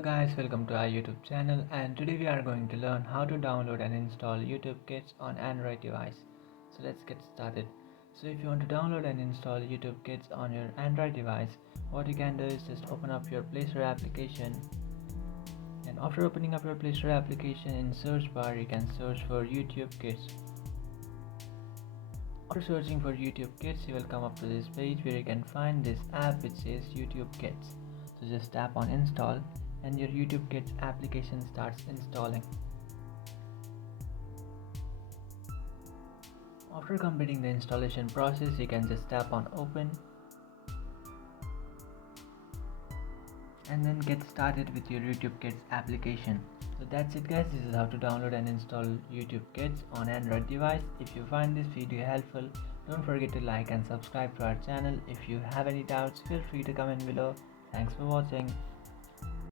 Hello guys, welcome to our YouTube channel, and today we are going to learn how to download and install YouTube Kids on Android device. So let's get started. So if you want to download and install YouTube Kids on your Android device, what you can do is just open up your Play Store application, and after opening up your Play Store application, in search bar you can search for YouTube Kids. After searching for YouTube Kids, you will come up to this page where you can find this app which says YouTube Kids. So just tap on install and your YouTube Kids application starts installing. After completing the installation process, you can just tap on open and then get started with your YouTube Kids application. So that's it guys, this is how to download and install YouTube Kids on Android device. If you find this video helpful, don't forget to like and subscribe to our channel. If you have any doubts, feel free to comment below. Thanks for watching.